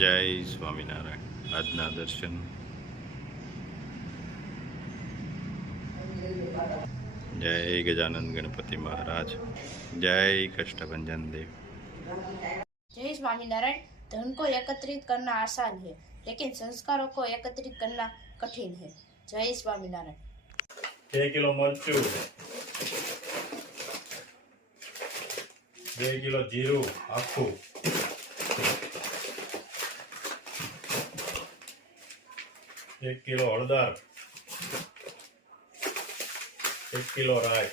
જય સ્વામિનારાયણ. આજના દર્શન जय गजानंद गणपति महाराज, जय कष्टभंजन देव। जय स्वामीनारायण। धन को एकत्रित करना आसान है, लेकिन संस्कारों को एकत्रित करना कठिन है। जय स्वामीनारायण। 2 किलो मरचू, 2 किलो जीरु आखू, 1 किलो हळदर, 1 किलो राय,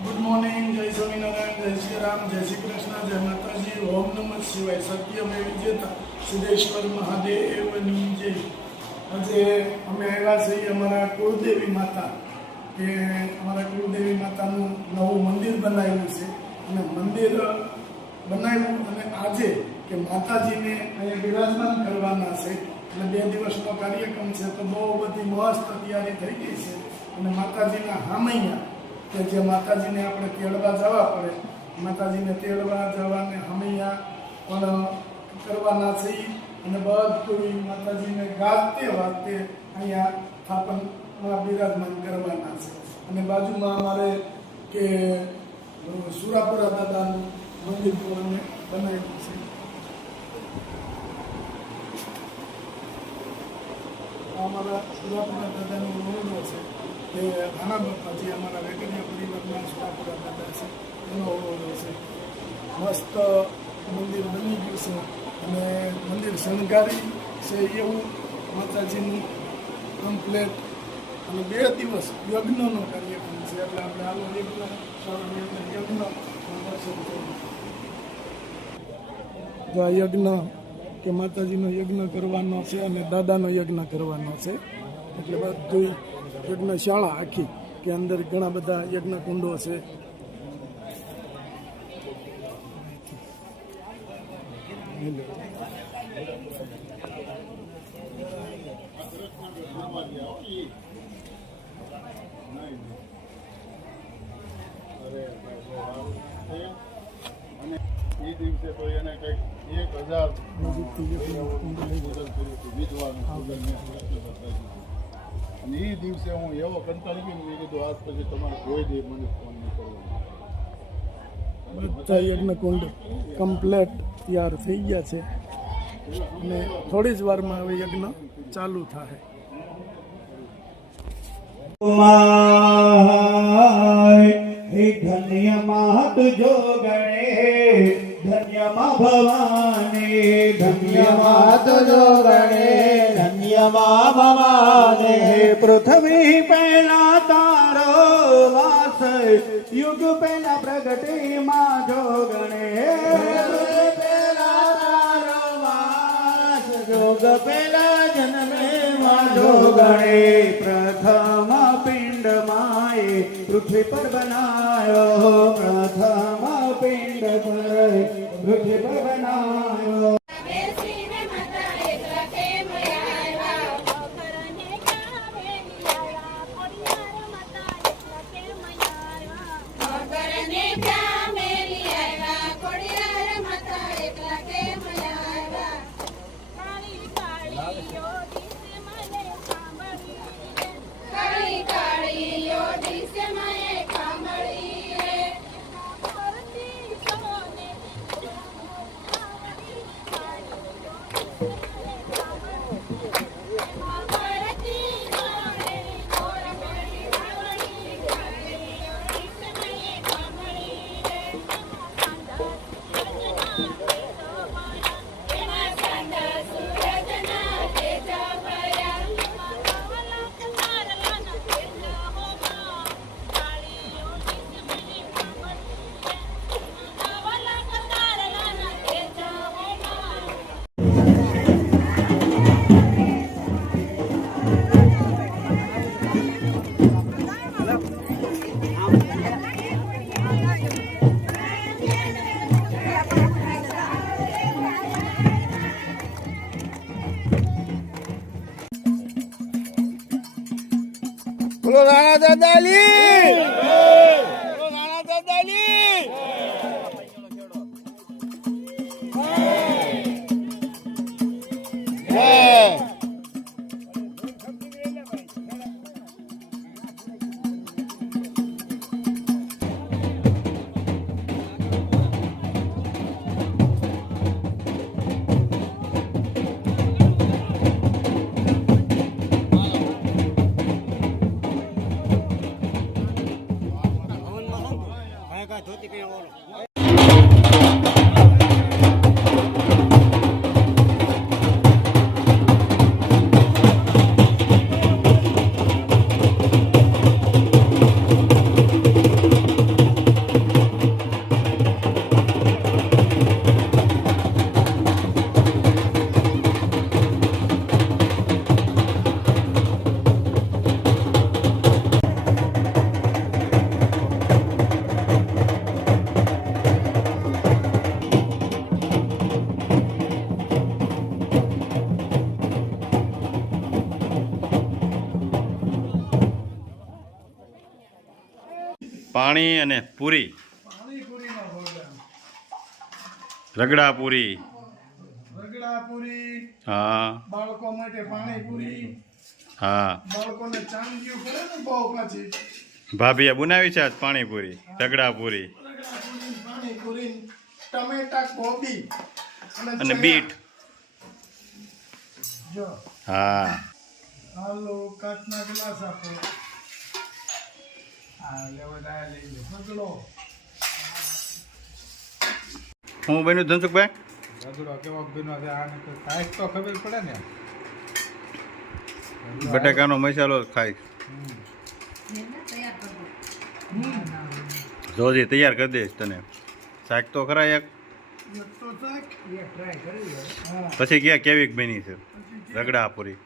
गुड मॉर्निंग। जय स्वामीनारायण, जय श्री राम, जय श्री कृष्ण, जय माता जी। ओम नमः शिवाय। सत्यमेव जयते सिद्धेश्वर महादेवની જય। આજે અમે આવ્યા છીએ અમારા કુળદેવી માતા કે અમારા કુળદેવી માતાનું નવું મંદિર બનાવ્યું છે અને મંદિર બનાવ્યું અને આજે કે માતાજીને અહીંયા બિરાજમાન કરવાના છે એટલે 2 દિવસનો કાર્યક્રમ છે તો બહુ બધી મસ્ત તૈયારી થઈ ગઈ છે અને માતાજીના હામૈયા કે જે માતાજીને આપણે તેડવા જવા પડે, માતાજીને તેડવા જવાને હમૈયા પણ કરવાના છે અને બધું માતાજીને ગાતે વાતે અહીંયા સ્થાપનમાં બિરાજમાન કરવાના છે અને બાજુમાં અમારે કે સુરાપુરા દાદાનું મંદિર પણ અમે બનાવ્યું છે। અમારા સુરાપુરા દાદાનું ઓરડો છે કે ઘણા બાપાજી અમારા વેકરિયા પરિવારના સુરાપુરા દાદા છે એનો ઓરડો છે। મસ્ત મંદિર બની ગયું છે અને મંદિર શણગારી છે એવું માતાજીનું કમ્પ્લેટ અને 2 દિવસ યજ્ઞનો કાર્યક્રમ છે એટલે આપણે આનો યજ્ઞ દર્શન કરીએ। જો આ યજ્ઞ કે માતાજીનો યજ્ઞ કરવાનો છે અને દાદાનો યજ્ઞ કરવાનો છે એટલે બધું યજ્ઞશાળા આખી કે અંદર ઘણા બધા યજ્ઞ કુંડો છે। એ દિવસે તો એને કંઈક 1000 અને એ દિવસે હું એવો કંટાળી ગયો મેં કીધું આજ પછી તમારે કોઈ દે મને ફોન નહીં કરવાનો। બધા યજ્ઞ કુંડ કમ્પ્લેટ તૈયાર થઈ ગયા છે અને થોડી જ વારમાં હવે યજ્ઞ ચાલુ થાય। હે ધન્ય માત જો ગણે ધન્ય મા ભવાને ધન્ય માત જો ગણે ધન્ય મા ભવાને પૃથ્વી પહેલા તારો વાસ યુગ પહેલા પ્રગટે મા જો ગણે પહેલા તારો વાસ યુગ પહેલા જન્મે મા જો ગણે પ્રથમ પિંડ માએ પૃથ્વી પર બનાયો પ્રથમ પિંડ પર પૃથ્વી પર બનાયો। બોલો રાણા દાદાલી બોલો રાણા દાદાલી જય પાણી અને પૂરી, પાણીપુરીનો પ્રોગ્રામ, રગડા પૂરી. રગડાપુરી, હા બાળકો માટે પાણીપુરી, હા બાળકોને ચાંદિયું પડે ને બહુ પછી ભાભીએ બનાવી છે આજ પાણીપુરી, રગડા પૂરી રગડાપુરી, પાણીપુરી, ટમેટા, કોબી અને ચણા. બીટ. જો હા હાલો કાચના ગ્લાસ આપો. આ લેવો ડાય લઈ લે રગડો. હું બન્યું ધનસુખભાઈ? રગડો કેવો બન્યો છે આને તો કાંઈક તો ખબર પડે ને. બટાકાનો મસાલો ખાય. જોજી તૈયાર કરી દઈશ તને. શાક તો ખરા એક. એક તો શાક. હા. પછી ક્યાં કેવી બની છે રગડા પૂરી?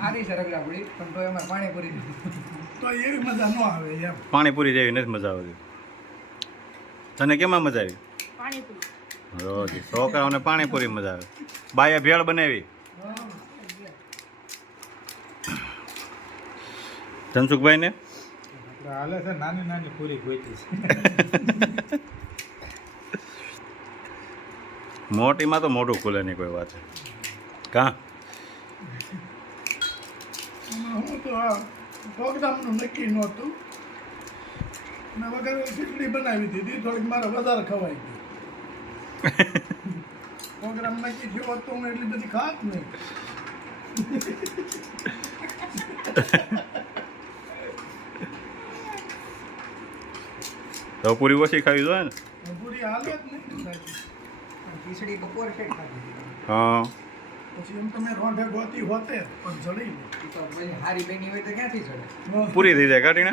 સારી છે રગડાપુરી પણ તો એમાં પાણીપુરી તો એવી મજા ન આવે એમ. પાણીપુરી જેવી નથી મજા આવતી. તને કેમાં મજા આવી? પાણીપુરી. રોજી છોકરાઓને પાણીપુરી મજા આવે. બાએ ભેળ બનાવી. ધનસુખભાઈ ને આપણે હાલે છે નાની નાની પૂરી ગોઈતી છે. મોટીમાં તો મોઢું ખુલે નહીં કોઈ વાત. કાં હું તો આ પ્રોગ્રામનું નક્કી નહોતું ને વગર ખીચડી બનાવી દીધી થોડીક મારે વધારે ખવાઈ ગઈ. પ્રોગ્રામ નક્કી થયો હોત તો હું એટલી બધી ખાત નહીં. તો પૂરી ઓછી ખાવી જોઈએ ને. પૂરી હાલે જ નહીં. ખીચડી બપોર છે ખાધી હા પછી એમ તમે રોંઢે ગોતી હોતે પણ જડી તો પછી હારી બેની હોય તો ક્યાંથી ચડે. નહીં. પૂરી થઈ જાય કાઢીને.